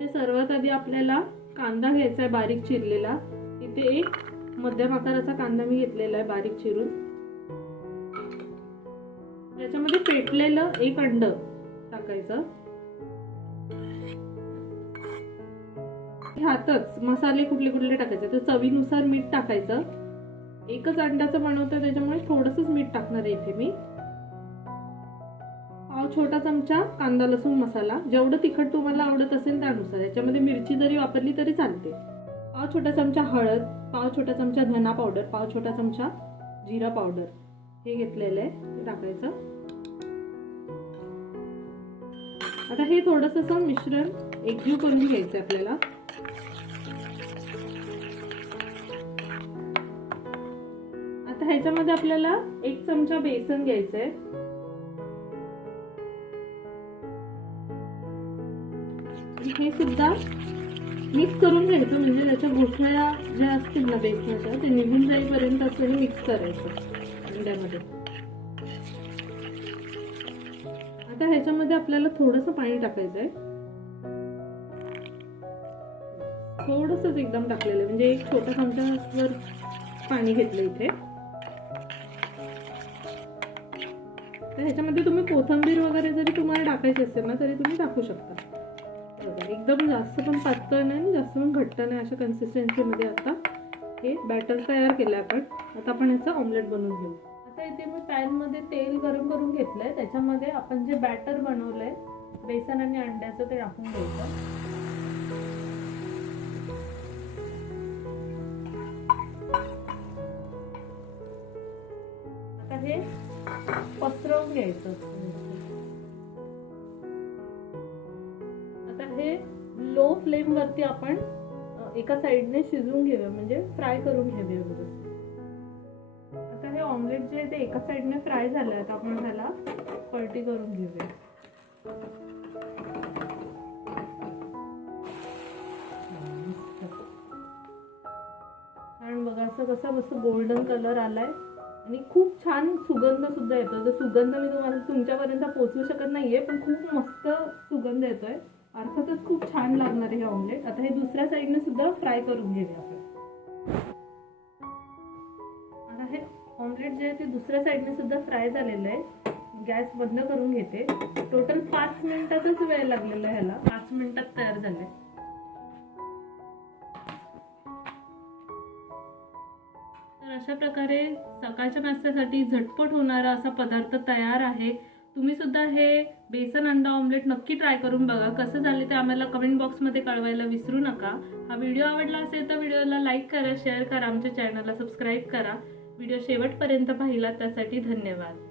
आधी आपल्याला कांदा घ्यायचा आहे बारीक चिरलेला. इथे एक मध्यम आकाराचा कांदा मी घेतलेला आहे बारीक चिरून. त्याच्यामध्ये पेटलेलं एक अंड टाकायचं. ह्यातच मसाले कुठले कुठले टाकायचे? तर चवीनुसार मीठ टाकायचं. एकच अंड्याचं बनवतं त्याच्यामुळे थोडंसंच मीठ टाकणार आहे इथे मी. छोटा चमचा कांदा लसूण मसाला जेवढं तिखट तुम्हाला आवडत असेल त्यानुसार. याच्यामध्ये मिरची जरी वापरली तरी चालते. पाव छोटा चमचा हळद पाव छोटा चमचा धना पावडर पाव छोटा चमचा जिरा पावडर. हे घेतलेलं आहे. ते टाकायचं. आता हे थोडंसं असं मिश्रण एकजीव करून घ्यायचं आपल्याला. आता ह्याच्यामध्ये आपल्याला एक चमचा बेसन घ्यायचंय हे सुद्धा मिक्स करून घ्यायचं. म्हणजे त्याच्या गोठळ्या ज्या असतील ना बेसनाच्या ते निघून जाईपर्यंत असं मिक्स करायचं अंड्यामध्ये. आता ह्याच्यामध्ये आपल्याला थोडंसं पाणी टाकायचं आहे थोडंसंच एकदम टाकलेलं आहे. म्हणजे एक छोटा चमच्यावर पाणी घेतलं इथे. तर ह्याच्यामध्ये तुम्ही कोथंबीर वगैरे जरी तुम्हाला टाकायची असेल ना तरी तुम्ही टाकू शकता. बघा, एकदम जास्त पण पातळ नाही आणि जास्त पण घट्ट नाही अशा कन्सिस्टन्सीमध्ये आता हे बॅटर तयार केलं आपण. आता आपण याचं ऑमलेट बनवून घेऊ. आता इथे मी पॅनमध्ये तेल गरम करून घेतलं आहे त्याच्यामध्ये आपण जे बॅटर बनवलं आहे बेसन आणि अंड्याचं ते टाकून घ्यायचं आता हे पसरवून घ्यायचं म्हणजे लो फ्लेम वरती आपण एका साईडने शिजवून घेऊया म्हणजे फ्राय करून घेऊया व्यवस्थित आता हे ऑमलेट जे आहे ते एका साइडने फ्राय झालं आता आपण ह्याला पलटी करून घेऊया. कारण बघा असं कसं मस्त गोल्डन कलर आलाय. आणि खूप छान सुगंध सुद्धा येतो जो सुगंध मी तुम्हाला तुमच्यापर्यंत पोचवू शकत नाहीये पण खूप मस्त सुगंध येतोय. अर्थातच खूप छान लागणार आहे हे ऑमलेट आता हे दुसऱ्या साईडने सुद्धा फ्राय करून घेऊया आपण. आता हे ऑमलेट जे आहे ते दुसऱ्या साईडने सुद्धा फ्राय झालेलं आहे. गॅस बंद करून घेते. टोटल पाच मिनिटाचाच वेळ लागलेला आहे ह्याला. पाच मिनिटात तयार झालंय तर अशा प्रकारे सकाळच्या नाश्त्यासाठी झटपट होणारा असा पदार्थ तयार आहे. तुम्ही सुद्धा हे बेसन अंडा ऑमलेट नक्की ट्राय करून बघा. कसं झाले ते आम्हाला कमेंट बॉक्समध्ये कळवायला विसरू नका. हा व्हिडिओ आवडला असेल तर व्हिडिओला लाईक करा शेअर करा आमच्या चॅनलला सबस्क्राईब करा. व्हिडिओ शेवटपर्यंत पाहिला त्यासाठी धन्यवाद.